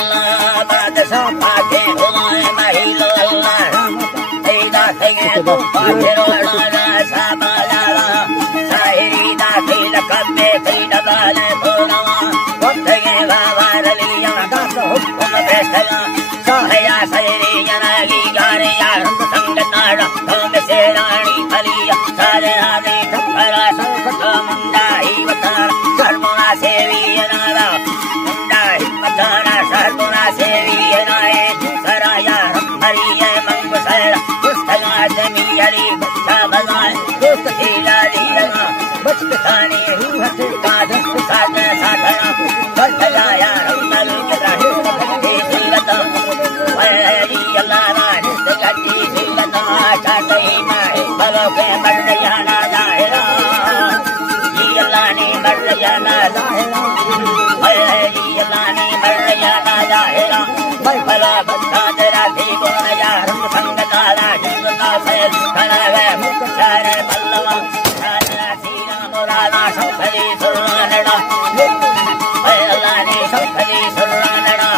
Allah Badasha Pake Hulai Mahilo Allah Ida Singhe Tu Pakiro Lala Sabalala Sahiri Da Sila Kabbe Sila Bale Purnama Voktage Vavaraliya Dasa Hukkuma Vestala Sahaya Sahiri Yanagi Gariya Sangatara Kome Serani Aliya Sarani Tappara Sarvata Munda Ivatara Sarvana Sevi Yanada Munda Ivatara Sarvana Sevi Yanaye Saraya Hariya Mangusara Pustala Demi Yari Bhakta Bhagwan Pustakila Liyana Bhaktatani Ruhati Kadhan Sadhana Sadhana Bhaktalaya Ramnalu Yadra Bhakti Sivata Vayari Yallana Nistagati Sivata Chatai Mai Baloke Mardayana Dahira Yallani Mardayana Dahira Vayari Yallani Mardayana Dahira Bala Bhattadara Tigonaya Sangatara Jivata Sayal Kanave Mukkare Pallava Sadhana Sina Murala Sampadi Suranada Vayalani Sampadi Suranada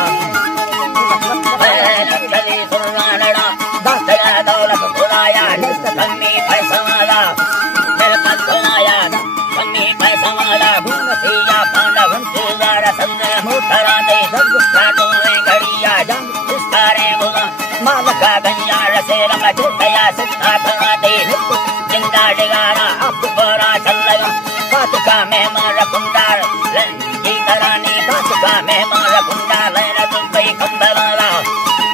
Vayalani Suranada Bhattaya Daulat Puraya Nistami Paisamala Nirpantunaya Nami Paisamala Bhunatiya Pandavantillara Sandra Muttarade Sadgustato Gadiya Jam Istare Bula Malaka Ganyara Sera Majutaya Siddhathanate Jinda Digara Abdupara Challaya Katuka Memara Kundar Jitarani Katuka Memara Kundar Lena Dubbai Kambalala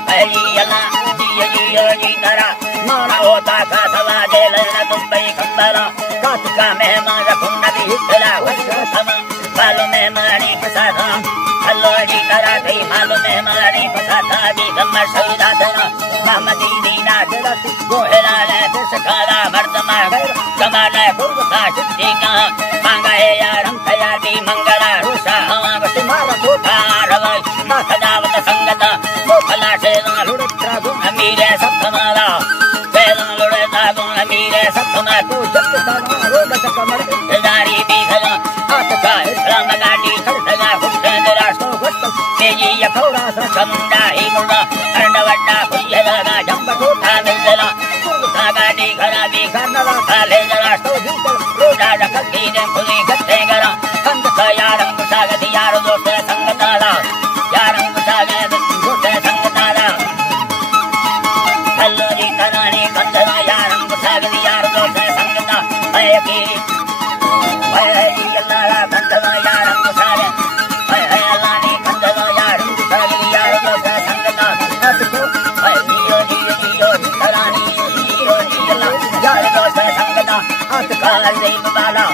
Ayala Jiya Jiya Jitara Mara Ota Kasava De Lena Dubbai Kambala Katuka Memara Kundari Hitala Vasasama Malu Memari Pasada Hello Jitara Te Malu Memari Pasada Vigamar Saudadana Mamadi Dina Jalati Gohela Lete Sakala Mardama Kamala Kurvata Shittika Mangaeya Ramkayati Mangala Rusa Havagati Mara Kota Ravai Makadavata Sangata Mokala Shena Luditra Gunamire Saptamala Shena Luditra Gunamire Saptamako Japtana Roda Sakamar Dari Bikala Ataka Ramagadi Kartala Huttendra Sokutta Teji Yakora Sakamunda Imura Arnavada Kuyala Jambakota Mildala Kurtagadi Karabi Karnala Kalendra Sojita Roda Kakine Kuli Gategara Kandaka Yaram Kusagati Yarudote Sangatala Yaram Kusagati Dote Sangatala Hello Jitanani Kandala Yaram Kusagati Yarudote Sangata Ayakiri Ayakiri Yallara Kandala Yaram Kusagati Ayalani Kandala Yaram Kusagati Yarudote Sangata Atuko Ayiyo Jiyo Jitarani Jiyo Jiyala Yarudote Sangata Atukar Devbala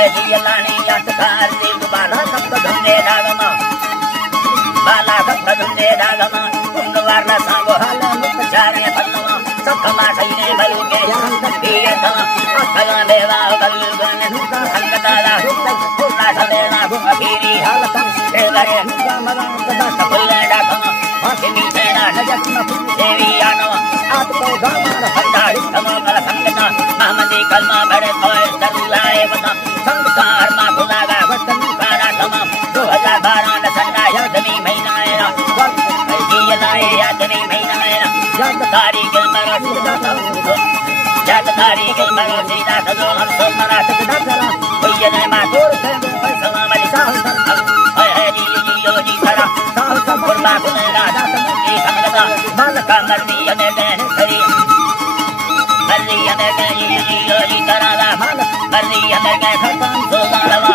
Ayalani Atukar Devbala Kapta Dhunde Dagama Bala Kapta Dhunde Dagama Kunduvarna Sangohala Mukachare Pallava Sakama Saine Baluke Yantapiyata Akala Deva Balgan Nuka Sangatala Hutta Savela Bhumapiri Halata Devare Nuka Madanta Sapulla Dakama Vakimi Sena Najatma Devi Yanava Atko Gamara Pandari Kamala Sangata Mamadi Kalma Bade Toy Darulai Vata Sangata Arma Kulaga Vatan Kara Tamam 2012 Sanda Yadami Mainayana Yalai Yadami Mainayana Yadakari Gilmara Sidata Yadakari Gilmara Sidata Zoham Somara Takadakara Uyana Matur Sendu Paisama Malisa Ayadi Yoji Tara Sahasa Kurma Kunera Datamukti Samagata Malaka Mardi Yameden Sari Mardi Yameden Yoji Tara Malak Mardi Yameden Katan Zulala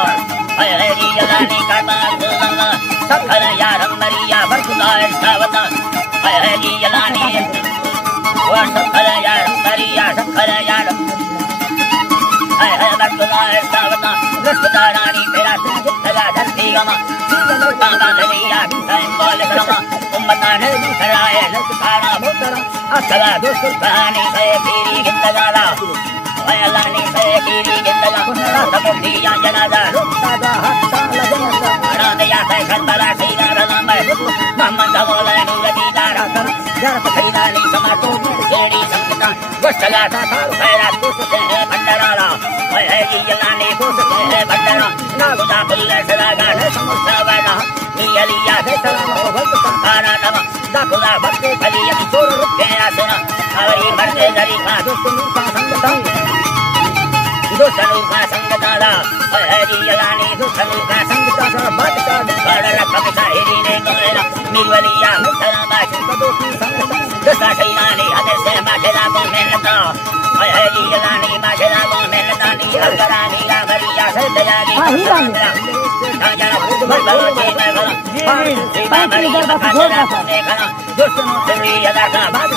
Ayadi Yalani Katan Zulala Sakala Yaram Maria Barkuta Estavata Ayadi Yalani Sakala Yaram Maria Sakala Yaram Ayadi Barkuta Estavata Rashkuta Rani Peratu Jittala Dhartigama Siyano Tama Laniya Bintaim Bolegrama Ummata Nadi Saraya Lakutara Mutara Akala Duskutani Sayakiri Gittagala Ayalani Sayakiri Gittagala Ratamukti Yanjanada Ruktada Hatta Lajanasa Aradaya Saikantara Sayyara Lambai Muhammad Davola Nurati Darakara Jarapakharidani Samato Geri Sankata Gostalata Tharu Khairat Kusute Bandarala Ayadi Yalani Kusute Bandara Naguda Pulla Sadaga Samusavana Miyaliya Salam Bhakta तब दाखुला भक्ति फली यदि चोर रुपये आसन अवरी मर्दे दरी का दोस्तनु का संग दादा हरी यलानी दोस्तनु का संग दादा बात का बड़ा रकम साहिरी ने कोयला मिलवलिया मुसला बाशु कदो की संग दसा शैलानी हदे से माठेला को मेलता हरी यलानी माठेला को मेलतानी अगरानी रामरिया सदयानी राजा भगवती नगरा जी बाबरी का दोस्तनु यदा का बात